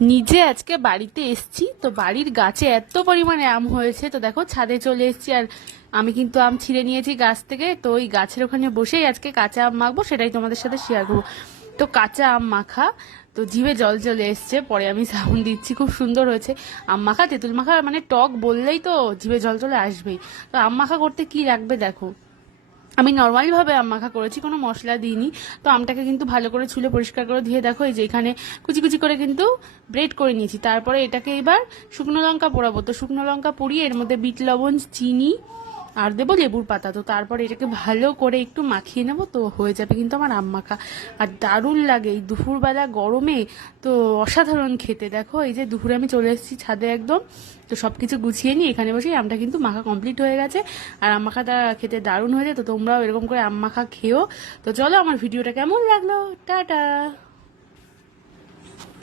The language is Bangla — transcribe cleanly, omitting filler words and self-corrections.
নিজে আজকে বাড়িতে এসছি, তো বাড়ির গাছে এত পরিমাণে আম হয়েছে, তো দেখো ছাদে চলে এসছি। আর আমি কিন্তু আম ছিঁড়ে নিয়েছি গাছ থেকে, তো ওই গাছের ওখানে বসেই আজকে কাঁচা আম মাখবো, সেটাই তোমাদের সাথে শেয়ার করবো। তো কাঁচা আম মাখা, তো জিভে জল চলে এসছে, পরে আমি সাউন্ড দিচ্ছি, খুব সুন্দর হয়েছে। আম মাখা তেঁতুল মাখা মানে টক বললেই তো জিভে জল চলে আসবেই। তো আম মাখা করতে কি লাগবে দেখো, আমি নর্মালভাবে আম মাখা করেছি, কোনো মশলা দিইনি। তো আমটাকে কিন্তু ভালো করে ছুলে পরিষ্কার করে ধুয়ে দেখো এই যে এখানে কুচি কুচি করে কিন্তু ব্রেড করে নিয়েছি। তারপরে এটাকে এবার শুকনো লঙ্কা পোড়াবো, তো শুকনো লঙ্কা পুড়িয়ে এর মধ্যে বিট লবণ, চিনি আর দেবো লেবুর পাতা। তো তারপরে এটাকে ভালো করে একটু মাখিয়ে নেবো, তো হয়ে যাবে কিন্তু আমার আম মাখা। আর দারুণ লাগে এই দুপুরবেলা গরমে, তো অসাধারণ খেতে। দেখো এই যে দুপুরে আমি চলে এসেছি ছাদে একদম, তো সব কিছু গুছিয়ে নিই এখানে বসেই, আমটা কিন্তু মাখা কমপ্লিট হয়ে গেছে। আর আম মাখাটা খেতে দারুণ হয়েছে, তো তোমরাও এরকম করে আম মাখা খেও। তো চলো, আমার ভিডিওটা কেমন লাগলো, টাটা।